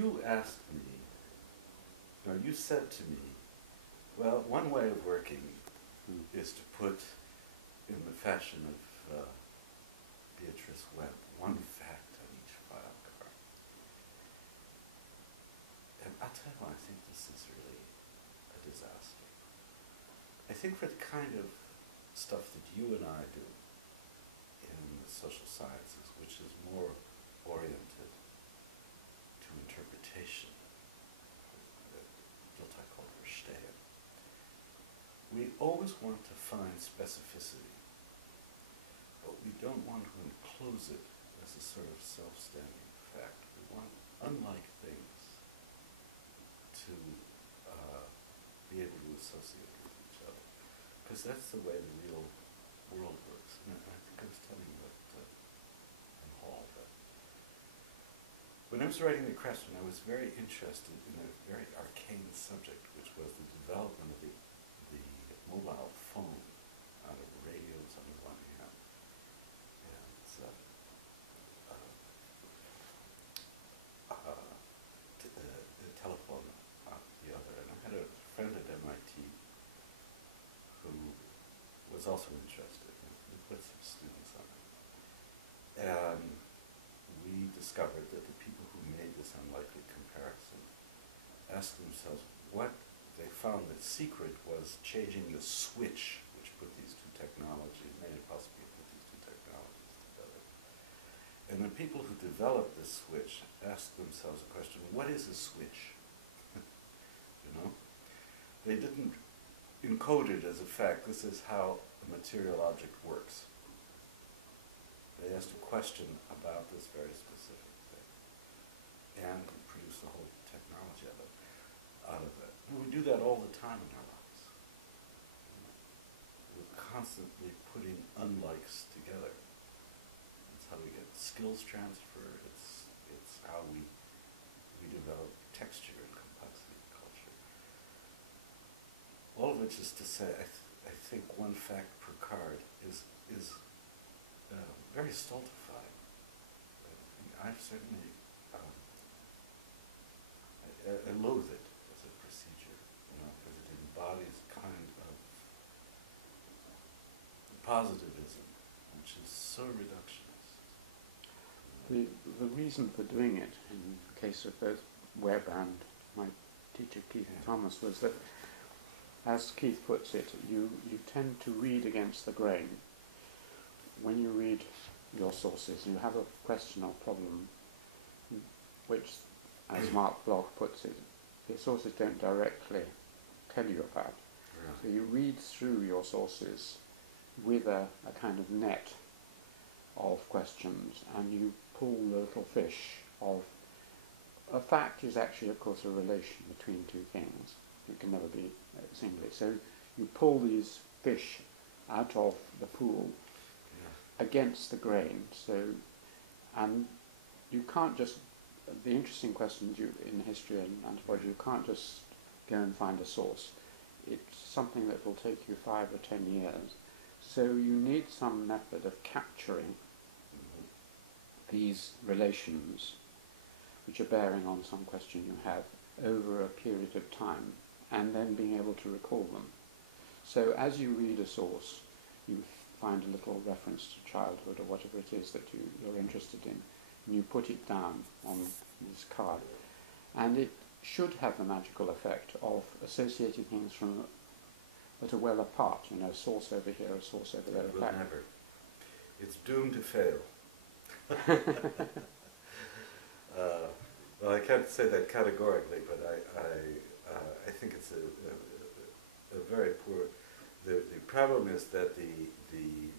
you asked me, or you said to me, well, one way of working is to put, in the fashion of Beatrice Webb, one fact on each file card. And I'll tell you, I think this is really a disaster. I think for the kind of stuff that you and I do in the social sciences, which is more oriented to interpretation, what I call verstehen, we always want to find specificity, but we don't want to enclose it as a sort of self-standing fact. We want unlike things to be able to associate with each other, because that's the way the real world works. And I think I was telling you in Hall that when I was writing the question, I was very interested in a very arcane subject, which was the development of the mobile phone out of radios on the one hand and the telephone on the other. And I had a friend at MIT who was also interested, and we put some students on it. And we discovered that the people who made this unlikely comparison asked themselves what they found the secret was changing the switch which put these two technologies, made it possible to put these two technologies together. And the people who developed this switch asked themselves a question, what is a switch? You know? They didn't encode it as a fact, this is how a material object works. They asked a question about this very specific thing and produced the whole technology out of it. And we do that all the time in our lives. We're constantly putting unlikes together. That's how we get skills transfer. It's how we develop texture and complexity in culture. All of which is to say, I think one fact per card is very stultifying. I've certainly I loathe it as a procedure, because it embodies a kind of positivism which is so reductionist. The reason for doing it, in the case of both Webb and my teacher Keith Thomas, was that, as Keith puts it, you tend to read against the grain. When you read your sources, you have a question or problem which, as Mark Bloch puts it, the sources don't directly tell you about. Right. So you read through your sources with a kind of net of questions, and you pull the little fish of... A fact is actually, of course, a relation between two things. It can never be singly. So you pull these fish out of the pool against the grain. So, and you can't just... The interesting questions in history and anthropology, you can't just go and find a source. It's something that will take you 5 or 10 years. So you need some method of capturing these relations which are bearing on some question you have over a period of time, and then being able to recall them. So as you read a source, you find a little reference to childhood or whatever it is that you're interested in, and you put it down on this card. And it should have the magical effect of associating things from that are well apart, a source over here, a source over there. It will never. It's doomed to fail. Well, I can't say that categorically, but I think it's a very poor... The problem is that the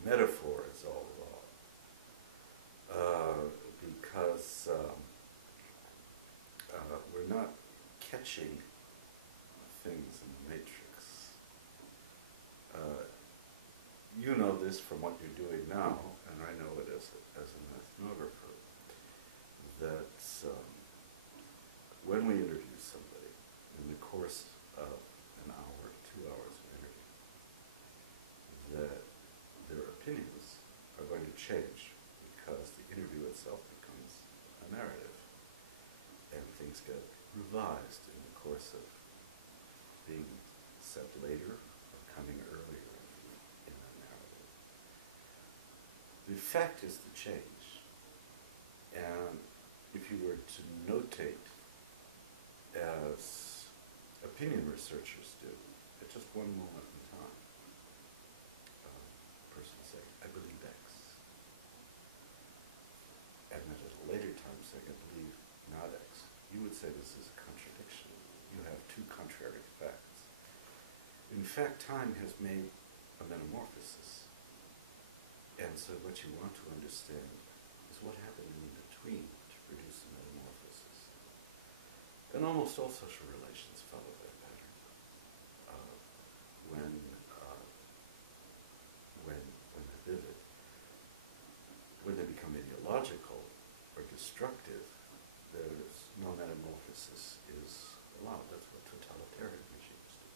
metaphor is all wrong, because we're not catching things in the matrix. You know this from what you're doing now, and I know it as an ethnographer, that when we interview somebody, in the course of an hour, 2 hours of interview, that their opinions are going to change because the interview itself becomes a narrative, and things things get revised in the course of being said later or coming earlier in the narrative. The effect is the change. And if you were to notate, as opinion researchers do, at just one moment in time, a person saying, I believe X, and then at a later time saying, I believe not X, you would say this is a contradiction. You have two contrary facts. In fact, time has made a metamorphosis. And so what you want to understand is what happened in between to produce a metamorphosis. And almost all social relations follow that pattern. When they're vivid, when they become ideological or destructive, there's no metamorphosis is allowed. That's what totalitarian regimes do.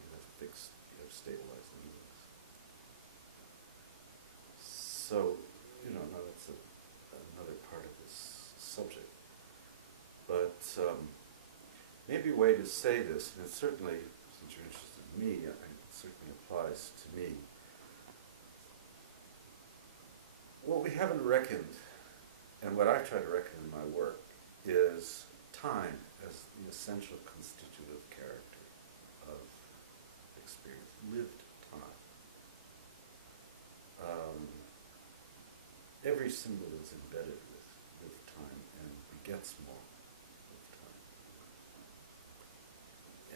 You have fixed, you have stabilized meanings. So, now that's another part of this subject. But maybe a way to say this, and it certainly, since you're interested in me, it certainly applies to me. What we haven't reckoned, and what I try to reckon in my work, is time as the essential constitutive character of experience, lived time. Every symbol is embedded with time and begets more with time.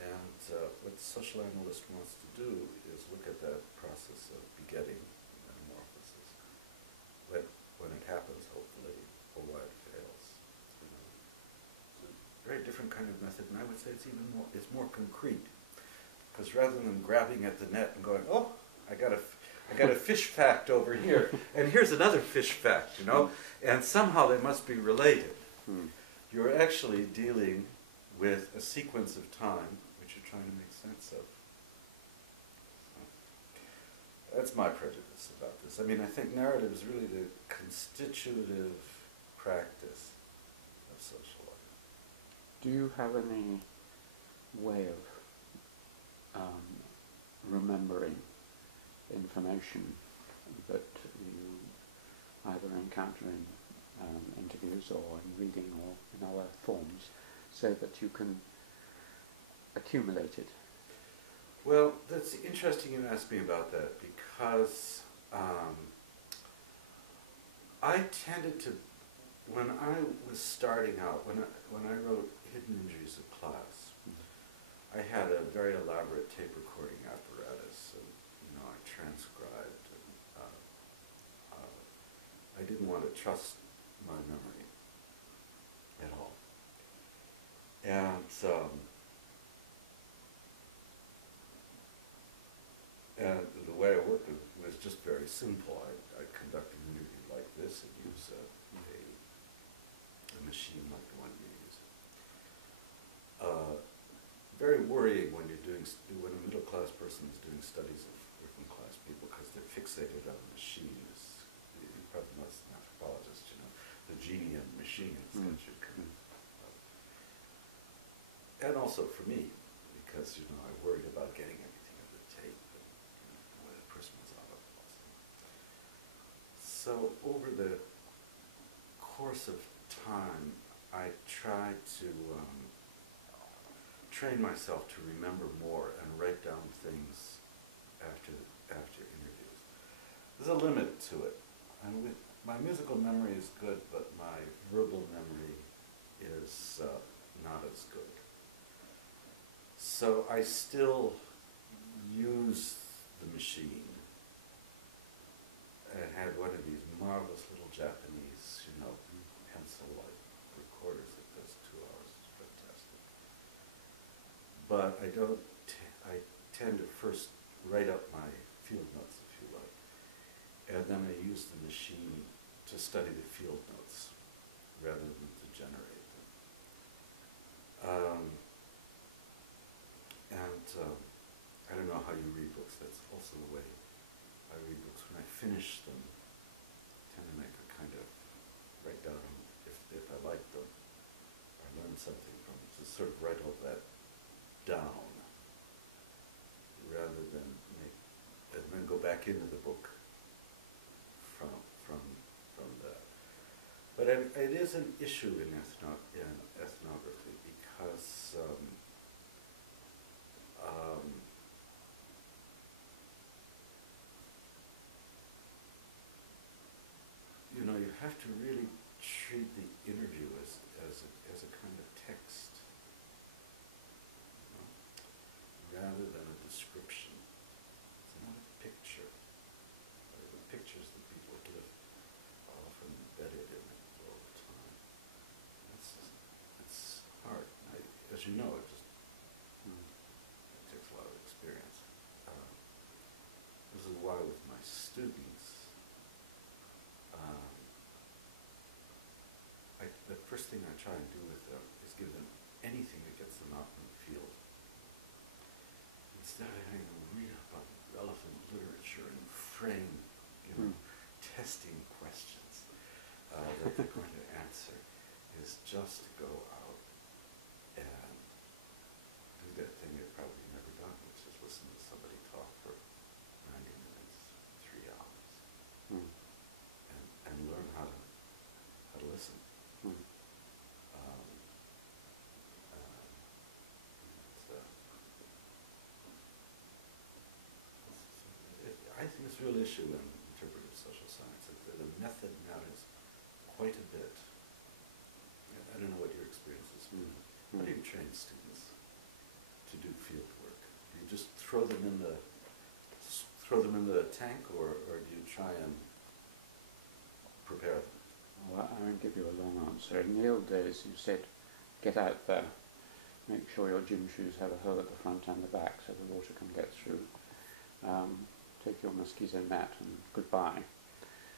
And what the social analyst wants to do is look at that process of begetting metamorphosis. When it happens, hopefully, or why it fails. It's a very different kind of method, and I would say it's more concrete. Because rather than grabbing at the net and going, oh, I got a fish fact over here, and here's another fish fact, and somehow they must be related. You're actually dealing with a sequence of time which you're trying to make sense of. So, that's my prejudice about this. I think narrative is really the constitutive practice of social life. Do you have any way of remembering information that you either encounter in interviews or in reading or in other forms, so that you can accumulate it? Well, that's interesting you asked me about that, because I tended to, when I was starting out, when I wrote Hidden Injuries of Class, I had a very elaborate tape recording apparatus, and I transcribed, and I didn't want to trust my memory at all. And the way I worked was just very simple. I'd conduct an interview like this and use a machine like the one you use. Very worrying when when a middle-class person is doing studies of working-class people, because they're fixated on machines. You probably know as an anthropologist, the genie of machines that should come. And also for me, because I worried about getting everything on the tape, and when a person was out of place. So over the course of time, I tried to train myself to remember more and write down things after interviews. There's a limit to it. And my musical memory is good, but my verbal memory is not as good. So I still use the machine. I had one of these marvelous little Japanese, pencil-like recorders that does 2 hours. It's fantastic. But I tend to first write up my field notes, if you like, and then I use the machine to study the field notes rather than to generate them. I don't know how you read books. That's also the way I read books. When I finish them, I tend to make a kind of write down if I like them, learn something from it, to sort of write all that down, rather than and then go back into the book from that. But it is an issue in ethnography because you have to really treat the interview as a kind of text, rather than a description. It's not a picture. The pictures that people give are often embedded in it all the time. It's hard. As you know, it takes a lot of experience. This is why with my students, the first thing I try and do with them is give them anything that gets them out in the field. Instead of having them read up on relevant literature and frame, testing questions that they're going to answer, is just to go out and do that thing they've probably never done, which is listen to somebody talk for 90 minutes, 3 hours, and learn how to listen. I think it's a real issue in interpretive social science. The method matters quite a bit. I don't know what your experience has been. How do you train students to do field work? Do you just throw them in the tank, or do you try and prepare them? Well, I'm going to give you a long answer. In the old days, you said, get out there, make sure your gym shoes have a hole at the front and the back so the water can get through. Take your mosquito net and goodbye.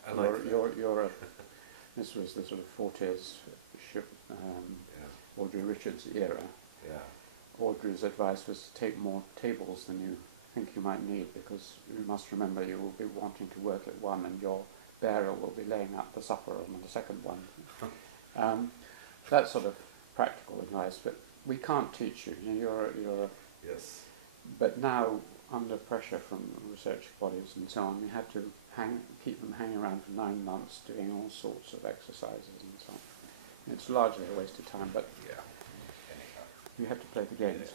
I like that. This was the sort of 40s, Audrey Richards era. Yeah. Audrey's advice was to take more tables than you think you might need, because you must remember you will be wanting to work at one and your bearer will be laying out the supper on the second one. That sort of practical advice, but we can't teach you. You're Yes. But now, under pressure from research bodies and so on, we had to keep them hanging around for 9 months doing all sorts of exercises and so on. It's largely a waste of time, but you had to play the games.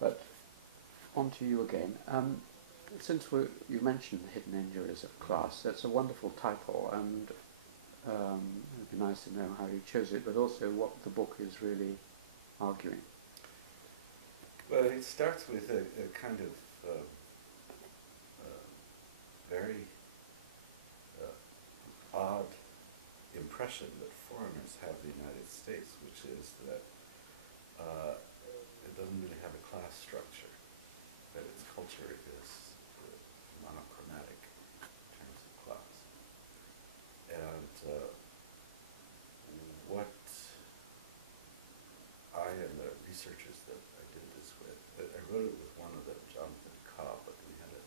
But on to you again. Since you mentioned Hidden Injuries of Class, that's a wonderful title, and it'd be nice to know how you chose it, but also what the book is really arguing. Well, it starts with a kind of very odd impression that foreigners have of the United States, which is that it doesn't really have a class structure, that its culture is monochromatic in terms of class. And what I and the researchers that I did this with, I wrote it with one of them, Jonathan Cobb, but we had a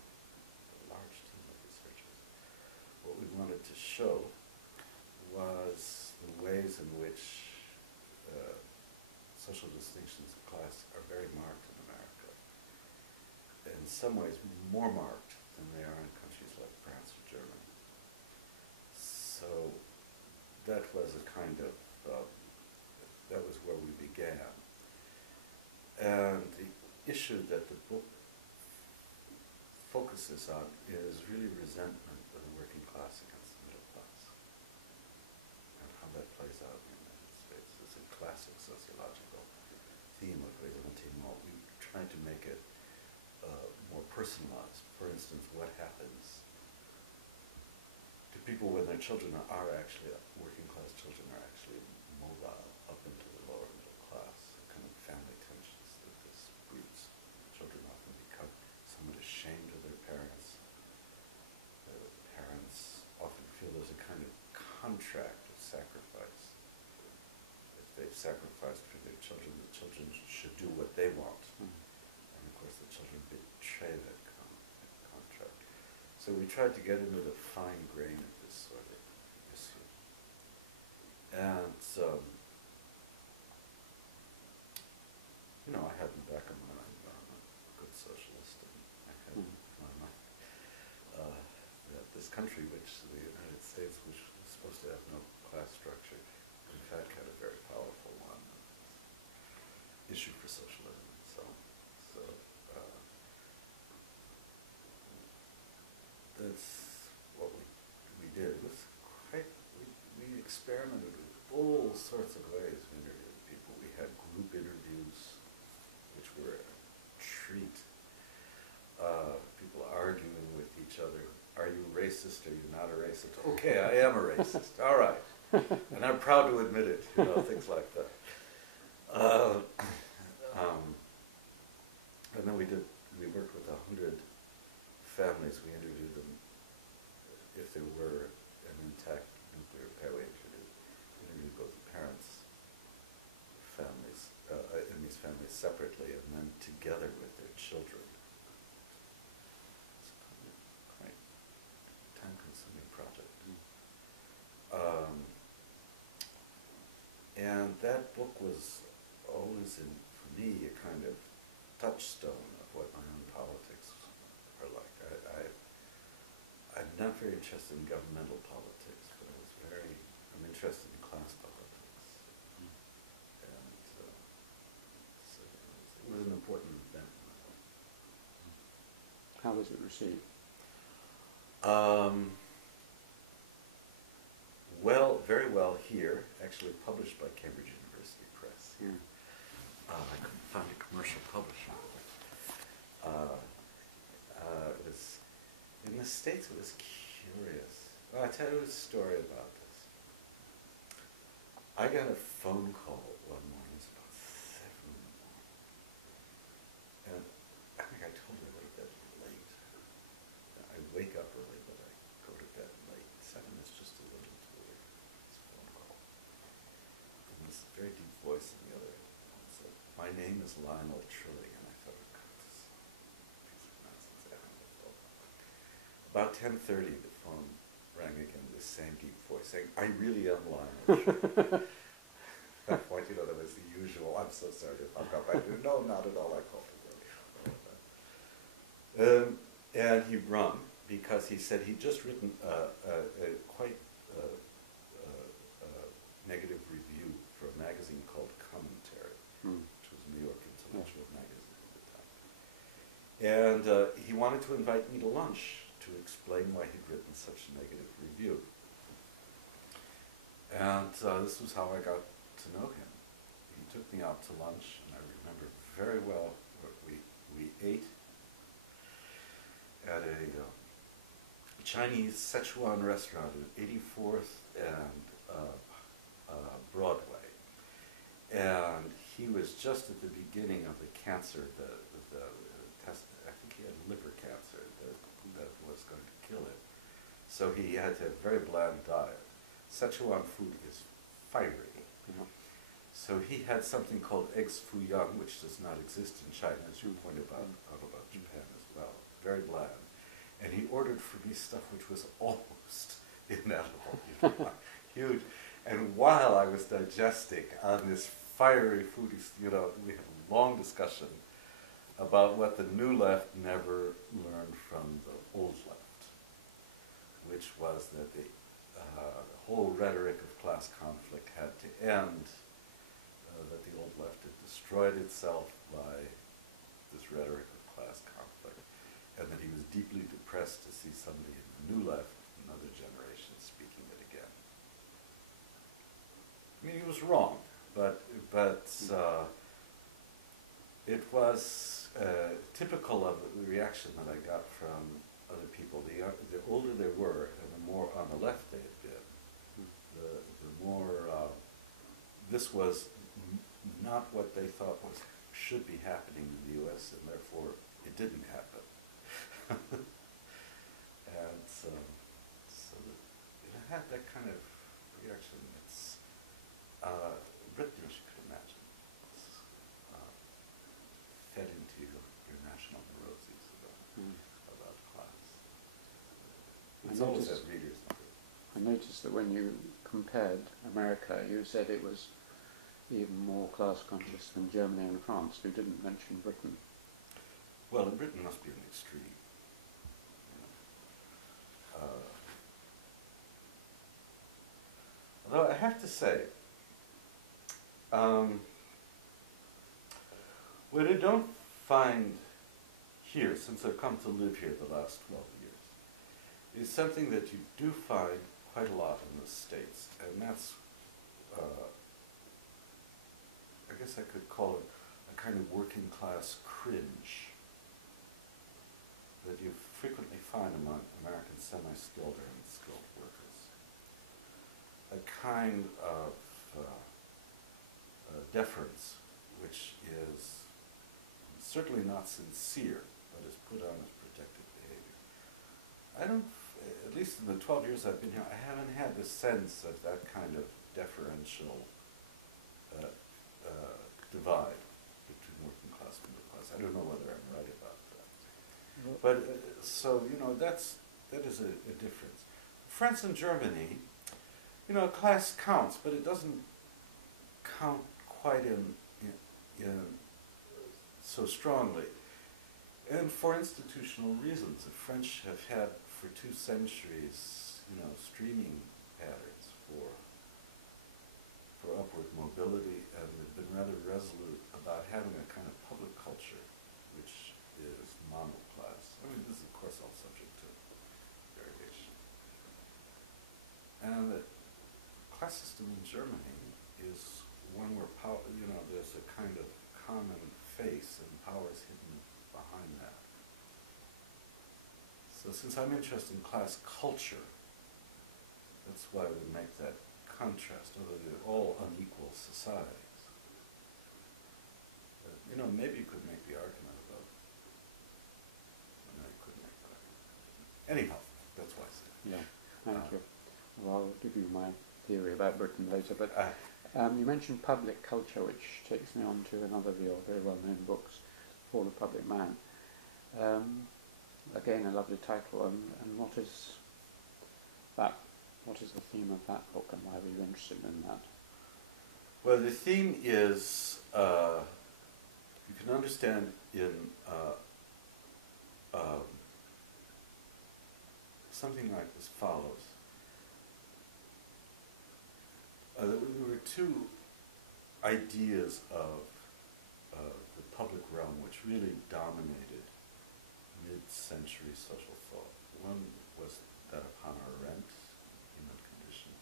large team of researchers. What we wanted to show was the ways in which social distinctions of class are very marked in America. In some ways more marked than they are in countries like France or Germany. So that was a kind of, that was where we began. And the issue that the book focuses on is really resentment of the working class against the middle class, and how that plays out in the United States. It's a classic sociological theme of resentment. We tried to make it more personalized. For instance, what happens to people when their children are actually, working class children are actually mobile up into the lower middle class, the kind of family tensions that this breeds. Children often become somewhat ashamed of their parents. The parents often feel there's a kind of contract of sacrifice. If they've sacrificed for their children, the children should do what they want. And of course the children betray that contract. So we tried to get into the fine grain of this sort of issue. And this country, which the United States, which was supposed to have no class structure, in fact had a very powerful one, issue for socialism. So that's what we did. It was quite, we experimented with all sorts of ways of interviewing people. We had group interviews, which were a treat. People arguing with each other. Are you racist? Are you not a racist? Okay, I am a racist. All right. And I'm proud to admit it, things like that. And then we worked with 100 families. We interviewed them if there were an intact nuclear power. We interviewed both the parents, families, in these families separately, and then together with their children. It's quite a time-consuming project. And that book was always, for me, a kind of touchstone of what my own politics are like. I'm not very interested in governmental politics, but I'm interested in class politics. And so it was an important event. How was it received? Well, very well here, actually published by Cambridge University Press. Yeah. I couldn't find a commercial publisher. It was, in the States it was curious. Well, I'll tell you a story about this. I got a phone call one morning, it was about 7 in the morning. And I think I told her I go to bed late. I wake up early, but I go to bed late. 7 is just a little too early. It's a phone call. And this very deep voice on the other end said, "My name is Lionel Trilling," and I thought, oh, God, this is a piece of nonsense. I hung the phone. About 10:30, the phone rang again with the same deep voice saying, "I really am Lionel Trilling." At that point, there was the usual, "I'm so sorry to fuck up." I did, "No, not at all, I called it." And he rung because he said he'd just written a quite negative review for a magazine called Commentary, which was a New York intellectual magazine at the time. And he wanted to invite me to lunch to explain why he'd written such a negative review. And this was how I got to know him. He took me out to lunch, and I remember very well we ate at a Chinese Sichuan restaurant at 84th and Broadway. And he was just at the beginning of the cancer, the test, I think he had liver cancer that was going to kill him. So he had to have a very bland diet. Sichuan food is fiery. Mm-hmm. So he had something called eggs fuyang, which does not exist in China, as you pointed out about Japan as well. Very bland. And he ordered for me stuff which was almost inedible, huge. And while I was digesting on this fiery food, we had a long discussion about what the new left never learned from the old left, which was that the whole rhetoric of class conflict had to end, that the old left had destroyed itself by this rhetoric of class conflict, and that he was deeply depressed to see somebody in the new left, another generation, speaking it again. I mean, he was wrong, but it was typical of the reaction that I got from other people. The older they were, and the more on the left they had been, the more this was not what they thought should be happening in the U.S., and therefore it didn't happen. And so it had that kind of reaction. It's Britain, as you could imagine, fed into your national neuroses about class. It's always had readers. I noticed that when you compared America, you said it was even more class conscious than Germany and France. You didn't mention Britain. Well, Britain must be an extreme. have to say, what I don't find here, since I've come to live here the last 12 years, is something that you do find quite a lot in the States, and that's, I guess I could call it a kind of working class cringe that you frequently find among American semi-skilled or unskilled workers. A kind of deference which is certainly not sincere, but is put on as protective behavior. I don't, at least in the 12 years I've been here, I haven't had the sense of that kind of deferential divide between working class and middle class. I don't know whether I'm right about that. But so, you know, that is a difference. France and Germany, you know, class counts, but it doesn't count quite in so strongly. And for institutional reasons. The French have had for 2 centuries, you know, streaming patterns for upward mobility, and they've been rather resolute about having a kind of public culture which is monoclass. I mean, this is of course all subject to variation. And the class system in Germany is one where power, you know, there's a kind of common face and power is hidden behind that. So since I'm interested in class culture, that's why we make that contrast, although they're all unequal societies. But, you know, maybe you could make the argument about, no, you couldn't make that argument. Anyhow, that's why I say. Yeah, thank you. Well, I'll give you my theory about Britain later, but you mentioned public culture, which takes me on to another of your very well-known books, For the Public Man. Again, a lovely title, and what is that? What is the theme of that book, and why were you interested in that? Well, the theme is, you can understand in something like as follows. There were 2 ideas of the public realm which really dominated mid-century social thought. One was that of Hannah Arendt, Human Condition,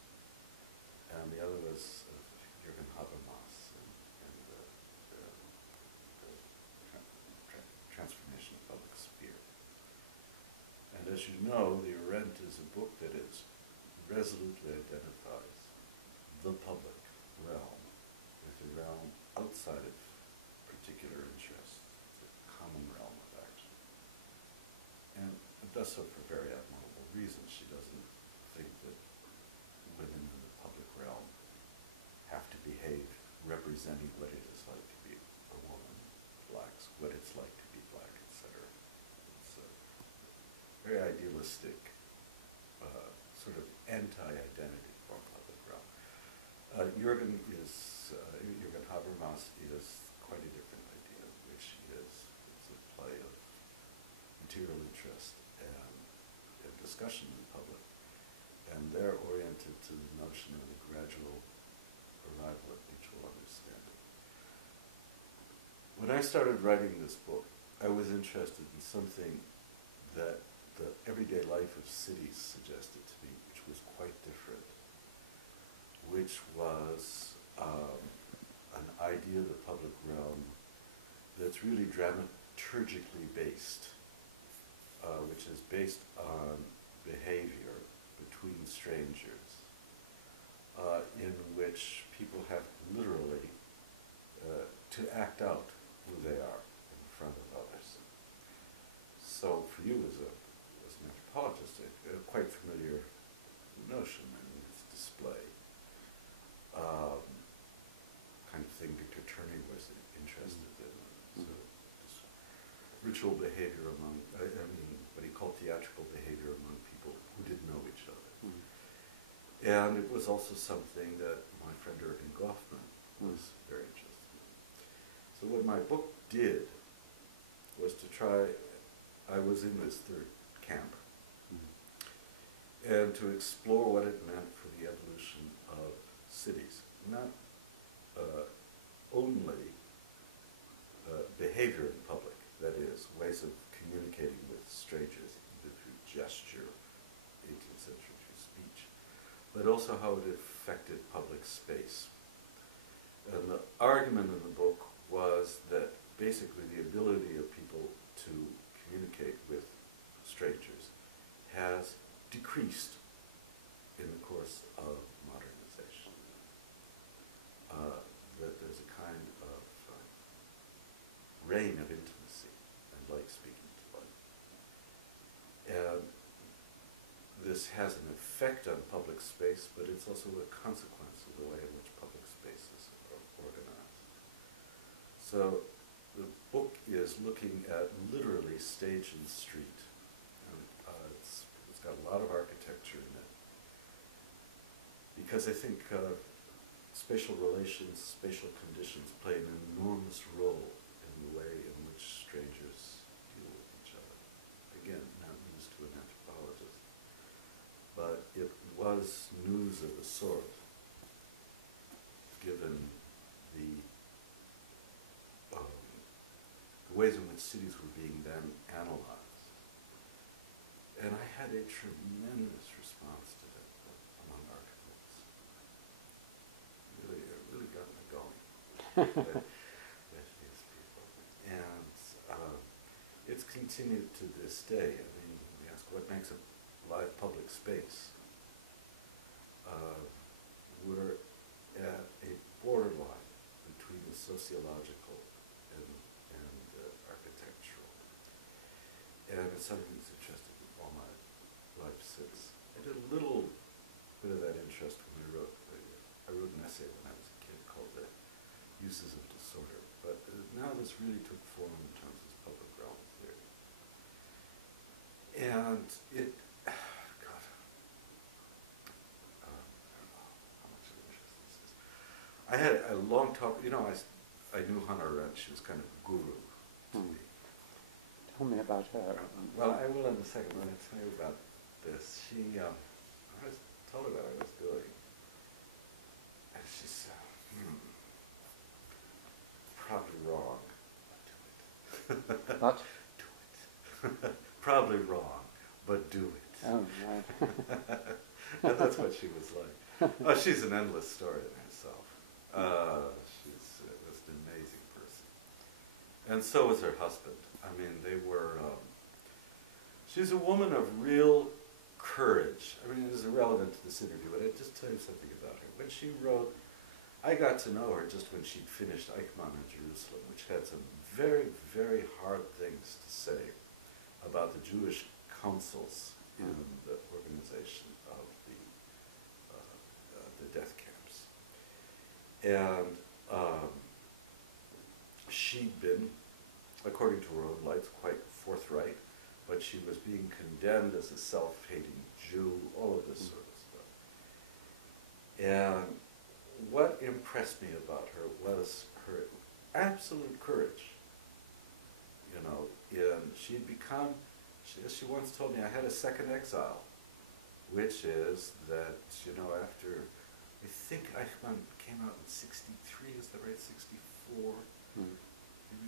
and the other was of Jürgen Habermas and the transformation of public sphere. And as you know, the Arendt is a book that is resolutely identifies the public realm with the realm outside of particular interests, the common realm of action. And it does so for very admirable reasons. She doesn't think that women in the public realm have to behave representing what it is like to be a woman, blacks, what it's like to be black, etc. It's a very idealistic, sort of anti-identity form of public realm. Jürgen Habermas is quite a different idea, which is it's a play of material interest and discussion in public, and they're oriented to the notion of a gradual arrival at mutual understanding. When I started writing this book, I was interested in something that the everyday life of cities suggested to me, which was quite different, which was an idea of the public realm that's really dramaturgically based, which is based on behavior between strangers, in which people have literally to act out who they are in front of others. So for you as an anthropologist, a quite familiar notion, I mean, it's display. Kind of thing Victor Turney was interested in. So ritual behavior among, what he called theatrical behavior among people who didn't know each other. And it was also something that my friend Erving Goffman was very interested in. So what my book did was to try, I was in this 3rd camp, and to explore what it meant for the evolution of cities, not only behavior in public, that is, ways of communicating with strangers, either through gesture, 18th century through speech, but also how it affected public space. And the argument in the book was that basically the ability of people to communicate with strangers has decreased in the course of modernization. That there's a kind of reign of intimacy and like speaking to like. And this has an effect on public space, but it's also a consequence of the way in which public spaces are organized. So the book is looking at literally stage and street. And it's got a lot of architecture in it. Because I think spatial relations, spatial conditions play an enormous role in the way in which strangers deal with each other. Again, not news to an anthropologist, but it was news of a sort, given the ways in which cities were being then analyzed. And I had a tremendous response to that book among architects. It really got me going with these people. And it's continued to this day. I mean, we ask what makes a live public space. We're at a borderline between the sociological and architectural. And it's something that's interested me all my life since. I did a little bit of that interest when I wrote an essay when I was a kid called The Uses of Disorder. But now this really took form in terms of public realm theory. And it, God, I don't know how much of interest this is. I had a long talk, you know, I knew Hannah Arendt. She was kind of a guru to me. Tell me about her. Well, I will in a second. When I tell you about this, I told her what I was doing, and she said, probably wrong. Do it. What? Do it. Probably wrong, but do it. Oh, right. And that's what she was like. Oh, she's an endless story in herself. She's just an amazing person. And so was her husband. I mean, they were, she's a woman of real courage. I mean, it is irrelevant to this interview, but I'll just tell you something about her. When she wrote, I got to know her just when she'd finished Eichmann in Jerusalem, which had some very, very hard things to say about the Jewish councils in the organization of the death camps. And she'd been, according to her own lights, quite forthright, but she was being condemned as a self-hating Jew, all of this sort of stuff. And what impressed me about her was her absolute courage. You know, and she'd become, as she once told me, I had a second exile, which is that, you know, after, I think Eichmann came out in 63, is that right, 64? Do you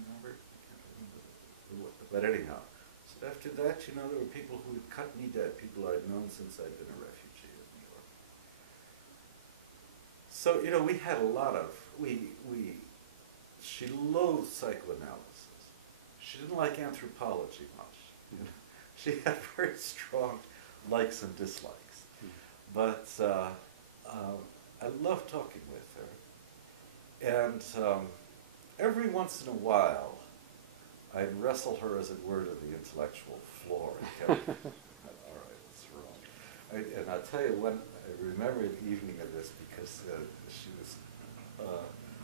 remember? I can't remember. But anyhow, so after that, you know, there were people who had cut me dead, people I'd known since I'd been a refugee in New York. So, you know, we had a lot of, she loathed psychoanalysis. She didn't like anthropology much. You know? She had very strong likes and dislikes. But I loved talking with her. And every once in a while, I'd wrestle her, as it were, to the intellectual floor. And kept, all right, what's wrong? And I'll tell you when, I remember the evening of this because she was,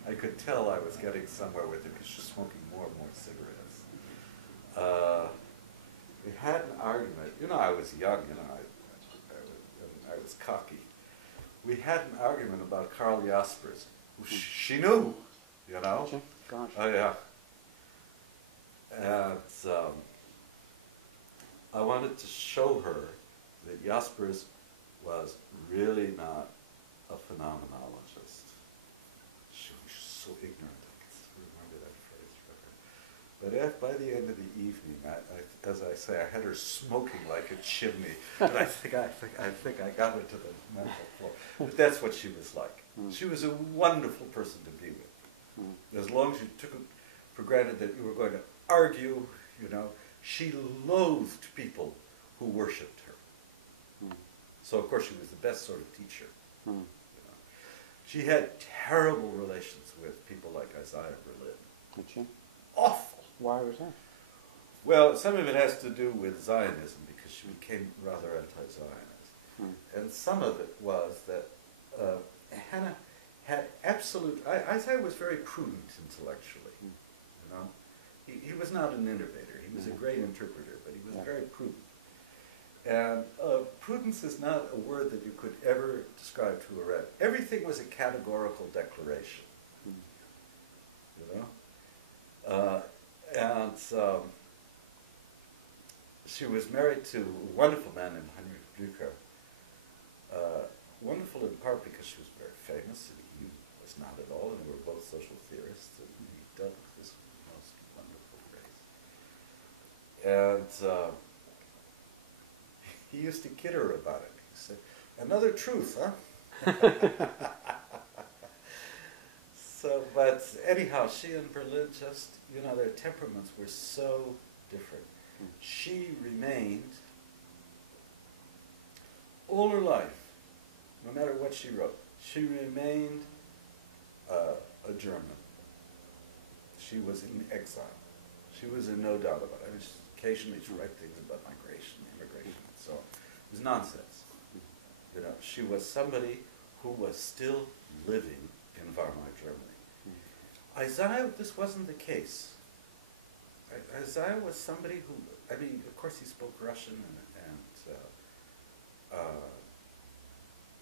I could tell I was getting somewhere with her because she was smoking more and more cigarettes. We had an argument, you know, I was young, you know, I was cocky. We had an argument about Karl Jaspers, who she knew, you know? Gosh. Oh, yeah. And I wanted to show her that Jaspers was really not a phenomenologist. She was so ignorant, I can still remember that phrase forever. But by the end of the evening, as I say, I had her smoking like a chimney, but I think I got her to the mental floor. But that's what she was like. She was a wonderful person to be with. As long as you took it for granted that you were going to argue, you know, she loathed people who worshipped her. So of course she was the best sort of teacher. You know. She had terrible relations with people like Isaiah Berlin. Did she? Awful. Why was that? Well, some of it has to do with Zionism, because she became rather anti-Zionist. And some of it was that Hannah had absolute... Isaiah was very prudent intellectually. You know? He was not an innovator. He was a great interpreter, but he was very prudent. And prudence is not a word that you could ever describe to a Rebbe. Everything was a categorical declaration. You know? She was married to a wonderful man named Heinrich Blücher. Wonderful in part because she was very famous, and he was not at all, and they were both social theorists, and he dealt with this most wonderful race. And he used to kid her about it. He said, "Another truth, huh?" So, but anyhow, she and Berlin just, you know, their temperaments were so different. She remained all her life, no matter what she wrote, she remained a German. She was in exile. She was in no doubt about it. I mean, occasionally she'd write things about migration, immigration, and so on. It was nonsense. You know, she was somebody who was still living in Weimar Germany. Isaiah, this wasn't the case. Isaiah was somebody who, I mean, of course he spoke Russian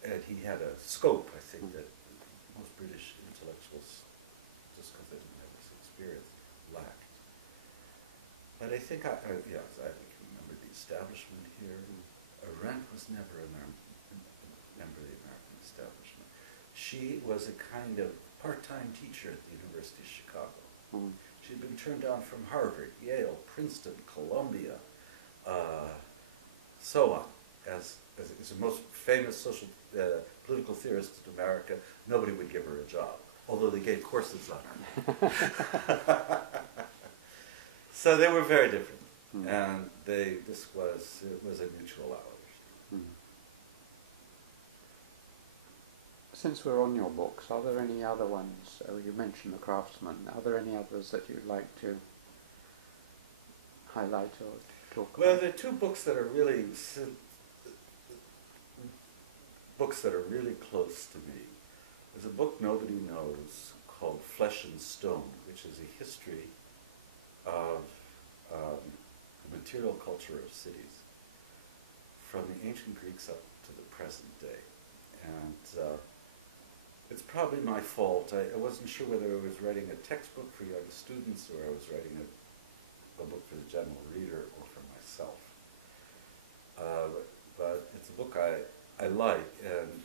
and he had a scope, I think, that most British intellectuals, just because they didn't have this experience, lacked. But I think, I can remember the establishment here. Arendt was never a member of the American establishment. She was a kind of part-time teacher at the University of Chicago. She'd been turned down from Harvard, Yale, Princeton, Columbia, so on. As the most famous political theorist in America, nobody would give her a job, although they gave courses on her. So they were very different, and it was a mutual hour. Since we're on your books, are there any other ones? You mentioned The Craftsman. Are there any others that you'd like to highlight or talk about? Well, there are two books that are really close to me. There's a book nobody knows called Flesh and Stone, which is a history of the material culture of cities from the ancient Greeks up to the present day. And it's probably my fault. I wasn't sure whether I was writing a textbook for young students or I was writing a book for the general reader or for myself. But it's a book I like, and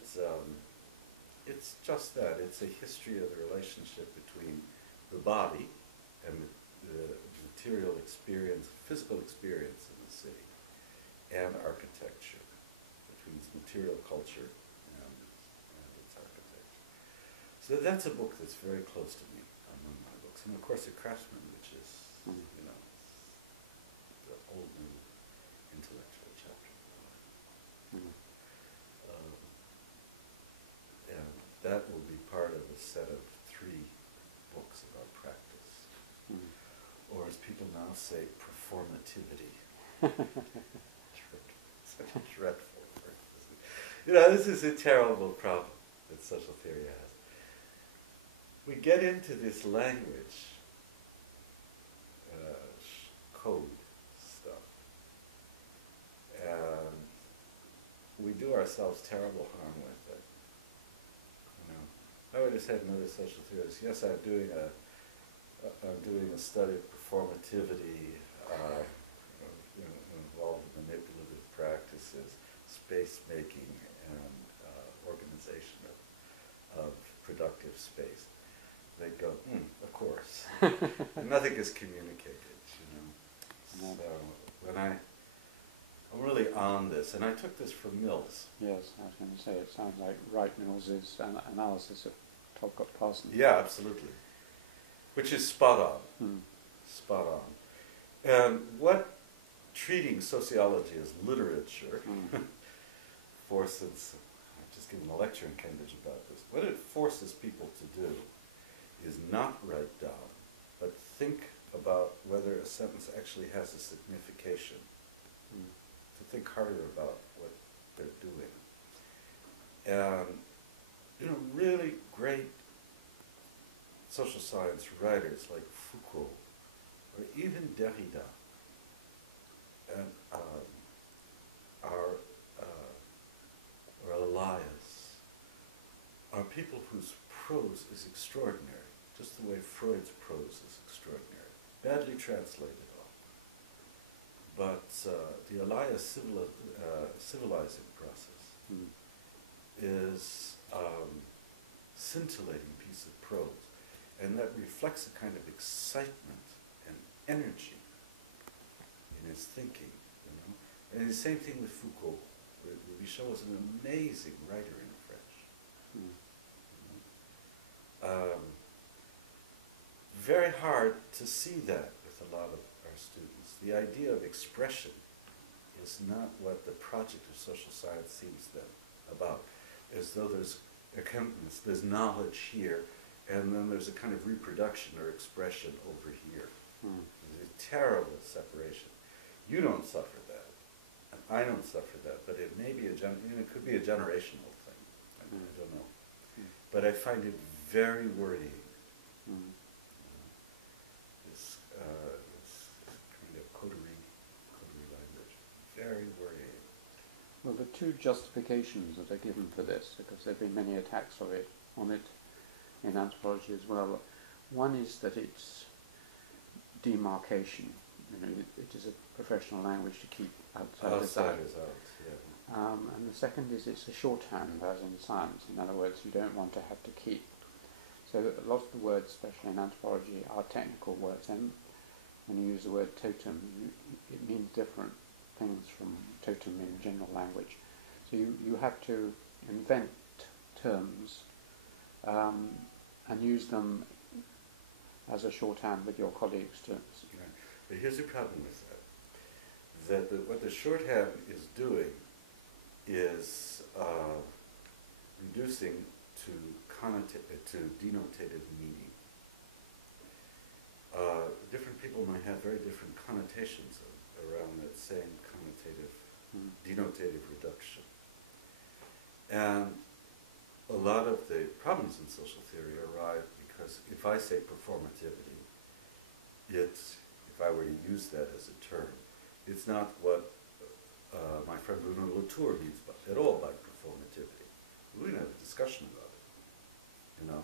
it's just that. It's a history of the relationship between the body and the material experience, physical experience in the city, and architecture, between its material culture and its architecture. So that's a book that's very close to me among my books. And of course, The Craftsman, which is, you know, the whole new intellectual chapter. And that will be part of a set of 3 books about practice. Or as people now say, performativity. Such a dreadful word. You know, this is a terrible problem that social theory has. We get into this language, code stuff, and we do ourselves terrible harm with it. You know, I would have said another social theorist, yes, I'm doing a study of performativity, involved in manipulative practices, space making, and organization of Nothing is communicated, you know. No. So when I'm really on this, and I took this from Mills. Yes, I was going to say, it sounds like Wright Mills's analysis of Tolkien Parsons. Yeah, absolutely. Which is spot on. Hmm. Spot on. And what treating sociology as literature forces, I've just given a lecture in Cambridge about this, what it forces people to do is not write down, but think about whether a sentence actually has a signification. To think harder about what they're doing. And, you know, really great social science writers like Foucault, or even Derrida, and or Elias, are people whose prose is extraordinary, just the way Freud's prose is extraordinary, badly translated all. But the Elias civilizing process is scintillating piece of prose, and that reflects a kind of excitement and energy in his thinking, you know. And the same thing with Foucault. Michel was an amazing writer in French. You know? Very hard to see that with a lot of our students. The idea of expression is not what the project of social science seems them about. As though there's knowledge here, and then there's a kind of reproduction or expression over here. There's a terrible separation. You don't suffer that, and I don't suffer that, but it may be it could be a generational thing. I don't know. But I find it very worrying. This kind of coterie language, very worrying. Well, the two justifications that are given for this, because there have been many attacks on it in anthropology as well. One is that it's demarcation. You know, it is a professional language to keep outsiders out. Yeah. And the second is it's a shorthand, as in science. In other words, you don't want to have to keep. So a lot of the words, especially in anthropology, are technical words. And when you use the word totem, it means different things from totem in general language. So you have to invent terms and use them as a shorthand with your colleagues to... Right. But here's the problem with that. What the shorthand is doing is reducing to denotative meaning. Different people might have very different connotations around that same connotative, denotative reduction. And a lot of the problems in social theory arise because if I say performativity, if I were to use that as a term, it's not what my friend Bruno Latour means at all by performativity. We can have a discussion about it, you know.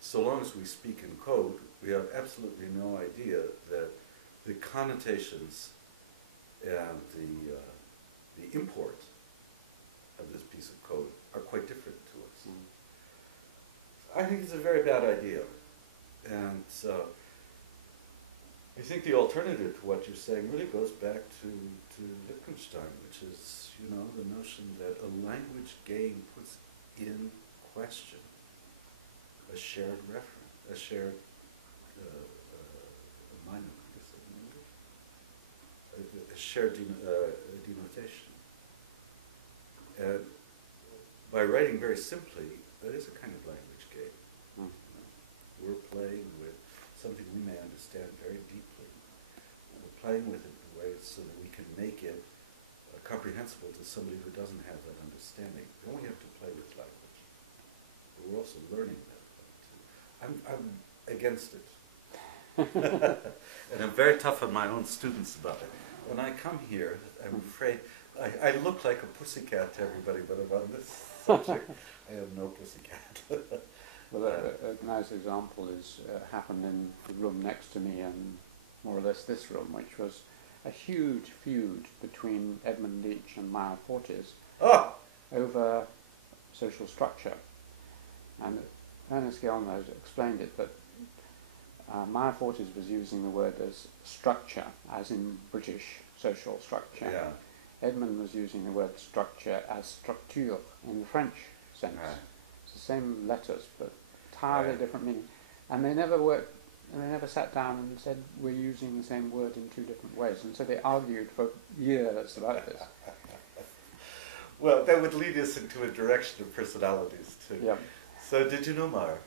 So long as we speak in code, we have absolutely no idea that the connotations and the import of this piece of code are quite different to us. I think it's a very bad idea. And I think the alternative to what you're saying really goes back to Wittgenstein, which is, you know, the notion that a language game puts in question a shared reference, a shared a shared denotation. And by writing very simply, that is a kind of language game. You know? We're playing with something we may understand very deeply. We're playing with it in ways so that we can make it comprehensible to somebody who doesn't have that understanding. Then we have to play with language. But we're also learning that too. I'm against it. And I'm very tough on my own students about it. When I come here, I'm afraid I look like a pussycat to everybody, but about this subject, I am no pussycat. Well, a nice example is happened in the room next to me, and more or less this room, which was a huge feud between Edmund Leach and Meyer Fortes over social structure. And Ernest Gellner explained it, but Meyer Fortis was using the word as structure, as in British social structure. Yeah. Edmund was using the word structure as structure in the French sense. Right. It's the same letters, but entirely Right. different meaning. And they never sat down and said, we're using the same word in two different ways. And so they argued for years about this. Well, that would lead us into a direction of personalities too. Yeah. So, did you know Meyer?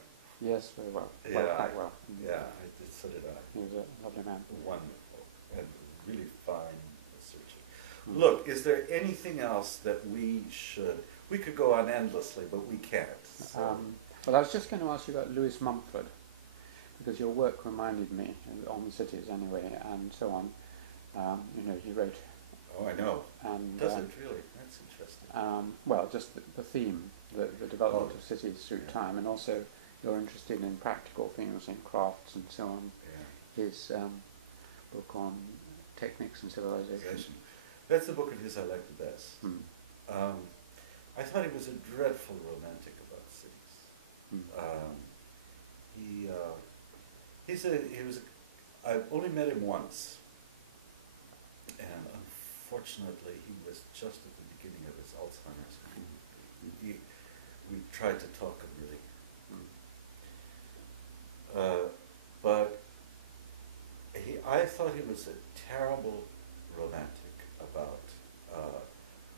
Yes, very well. Yeah. Quite well. Yeah, I did. So did I. He was a lovely man. Wonderful and really fine researcher. Look, is there anything else that we should? We could go on endlessly, but we can't. So. Well, I was just going to ask you about Lewis Mumford, because your work reminded me on the cities anyway, and so on. He wrote. Oh, I know. And does it really? That's interesting. Well, just the theme, the development of cities through yeah. time, and also you're interested in practical things, in crafts and so on. Yeah. His book on techniques and civilization. That's the book of his I like the best. Hmm. I thought he was a dreadful romantic about cities. Hmm. I've only met him once, and unfortunately he was just at the beginning of his Alzheimer's. We tried to talk him really. But I thought he was a terrible romantic about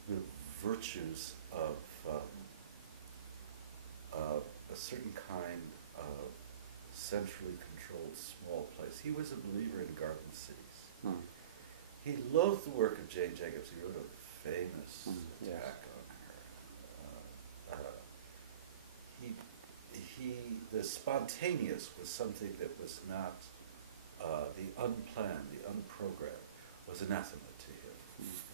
the virtues of a certain kind of centrally controlled small place. He was a believer in garden cities. Hmm. He loathed the work of Jane Jacobs. He wrote a famous attack on her. The spontaneous was something that was not the unplanned, the unprogrammed, was anathema to him.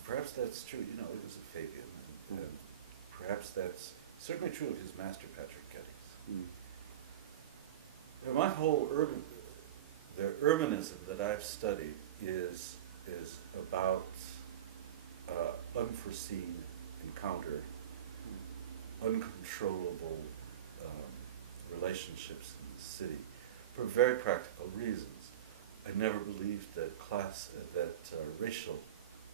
Perhaps that's true. He was a Fabian, and perhaps that's certainly true of his master, Patrick Geddes. My whole the urbanism that I've studied is about unforeseen encounter, uncontrollable relationships in the city, for very practical reasons. I never believed that racial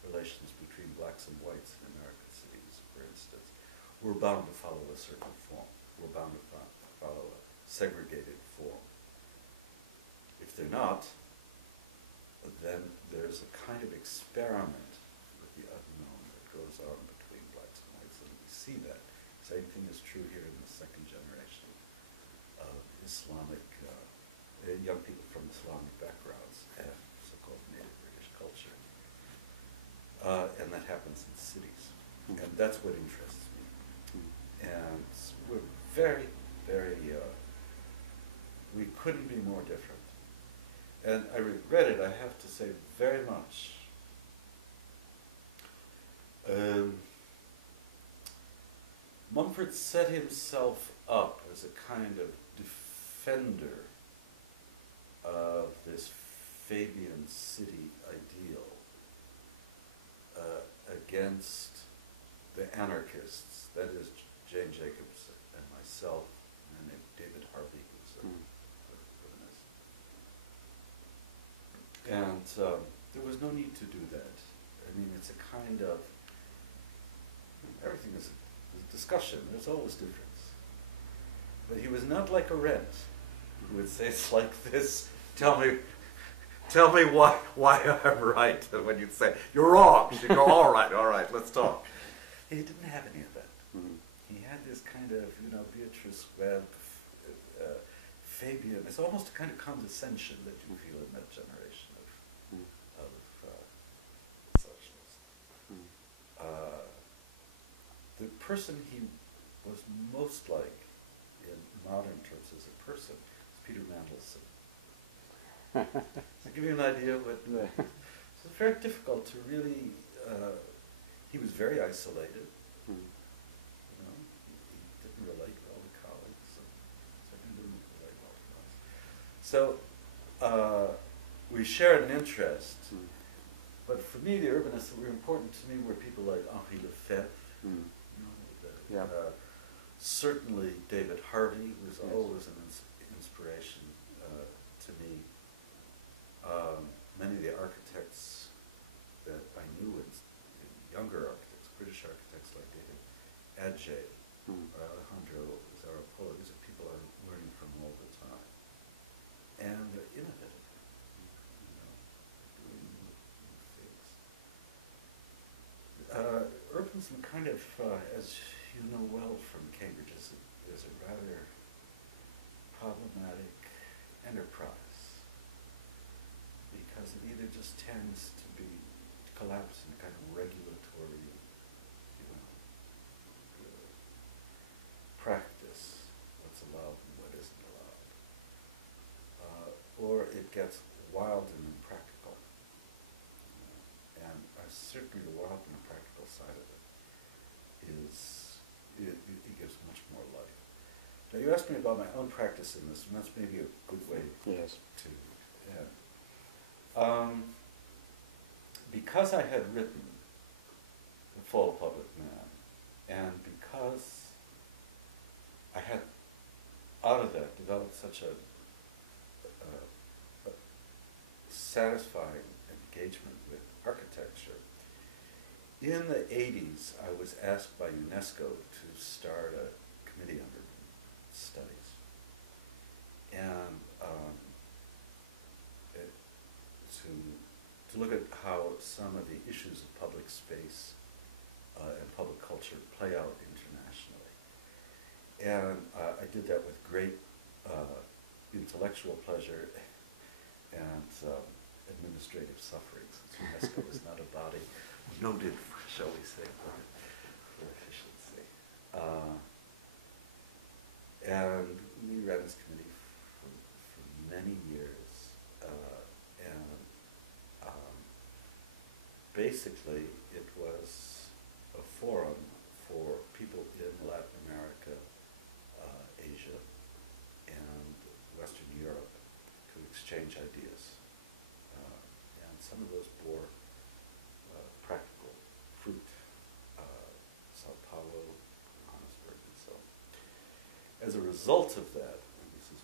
relations between blacks and whites in American cities, for instance, were bound to follow a certain form. Were bound to follow a segregated form. If they're not, then there's a kind of experiment with the unknown that goes on between blacks and whites, and we see that. Same thing is true here in the second generation of Islamic, young people from Islamic backgrounds and so-called native British culture. And that happens in cities. And that's what interests me. And we're very, very, we couldn't be more different. And I regret it, I have to say, very much. Mumford set himself up as a kind of defender of this Fabian city ideal against the anarchists, that is Jane Jacobs and myself, and David Harvey, who's a feminist. And there was no need to do that. I mean, it's a kind of, everything is a discussion, there's always difference. But he was not like Arendt, who would say, it's like this, tell me why I'm right. And when you'd say, you're wrong, she'd go, all right, let's talk. He didn't have any of that. He had this kind of, Beatrice Webb, Fabian, it's almost a kind of condescension that you feel in that generation of socialists. The person he was most like in modern terms as a person is Peter Mandelson. To give you an idea of what, it's very difficult to really, he was very isolated. He didn't relate well to colleagues, and certainly didn't relate well to us. So we shared an interest, but for me, the urbanists that were important to me were people like Henri Lefebvre, certainly David Harvey, who was always an inspiration to me, many of the architects that I knew, younger architects, British architects like David Adjaye, or Alejandro Zarapolo, these are people I'm learning from all the time. And they're innovative, doing new things. Urbanism kind of, as you know well from Cambridge, is a rather problematic enterprise, because it either just tends to collapse in kind of regulatory, practice, what's allowed and what isn't allowed, or it gets wild and impractical. And certainly the wild and impractical side of it it gives much more life. Now you asked me about my own practice in this, and that's maybe a good way yes. to end. Because I had written The Fall Public Man, and because I had, out of that, developed such a satisfying engagement with architecture, in the 80s I was asked by UNESCO to start a committee on urban studies. And to look at how some of the issues of public space and public culture play out internationally. And I did that with great intellectual pleasure and administrative suffering, since UNESCO is not a body noted, shall we say, for efficiency. And we ran this committee for many years, and basically it was a forum for people in Latin America, Asia, and Western Europe to exchange ideas. And some of those bore practical fruit. Sao Paulo, Johannesburg, and so on. As a result of that, and this is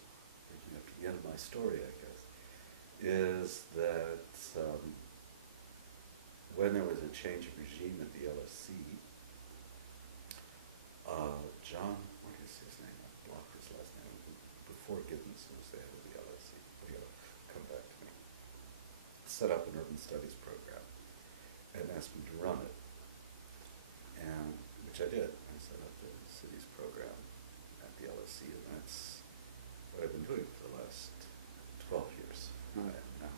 bringing up to the end of my story, I guess, is that when there was a change of regime at the LSC, John, what is his name? I blocked his last name. Before Gibbons was the head of the LSC, but he'll come back to me. Set up an urban studies program and asked me to run it, and which I did. I set up the cities program at the LSC, and that's what I've been doing for the last 12 years now.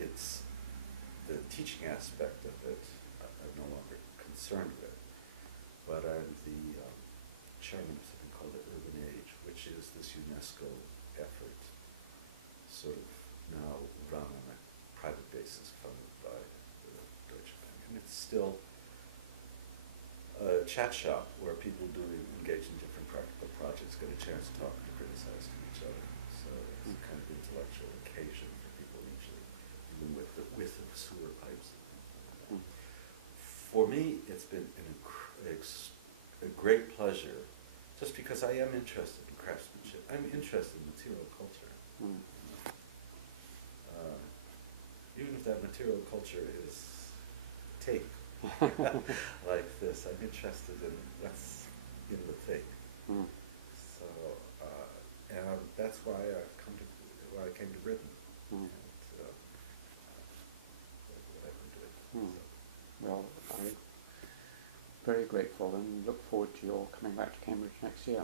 It's the teaching aspect of it I'm no longer concerned with, but I'm the chairman of something called the Urban Age, which is this UNESCO effort, sort of now run on a private basis, funded by the Deutsche Bank. And it's still a chat shop where people engage in different practical projects get a chance to talk and criticize to each other. So it's a kind of intellectual occasion for people usually, even with the width of sewer pipes. For me, it's been a great pleasure, just because I am interested in craftsmanship. I'm interested in material culture. Even if that material culture is tape, like this, I'm interested in what's in the tape. So, and that's why I came to Britain. And that's what I've been doing. So. Well, I'm very grateful and look forward to your coming back to Cambridge next year.